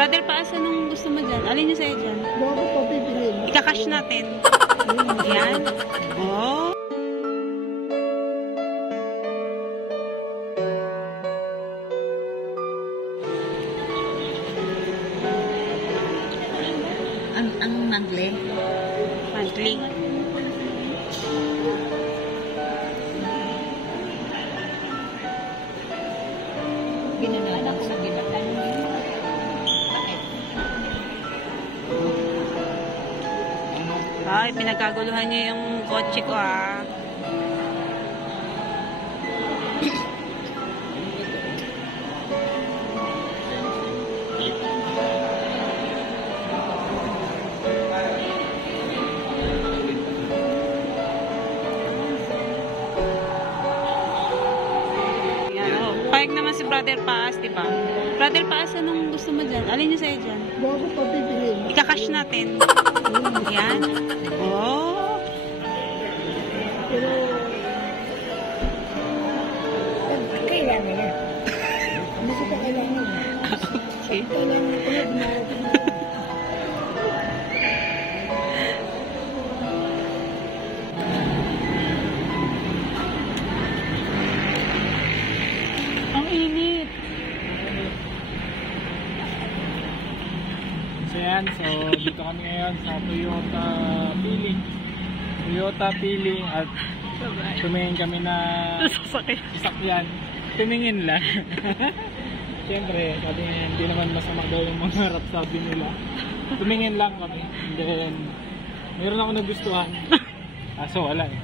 Brother, paasa nung gusto mo dyan? Alin niyo sa'yo dyan? Bago pa pipiliin. Ika-cash natin. Yan. Oh. Ang monthly? Monthly. Ginanalang sa ginatan. Bakit? Ay, pinagkaguluhan niyo yung kotse ko, ah. Payag naman si Brother Paas, di ba? Brother Paas, anong gusto mo dyan? Alin niyo sa'yo dyan? Bago pa pipiliin. Ika-cash natin. Yan. Oh. Pero, kailangan na. Ano ko pa kailangan? Okay. Kailangan ko na. Ang init. So yan, so dito kami ngayon sa Toyota Piling at tumingin kami na sasakyan. Tumingin lang. Siyempre, sabi nga, hindi naman masama daw yung mga harap sabi nila. Tumingin lang kami. And then, meron ako nagustuhan. Kaso wala eh.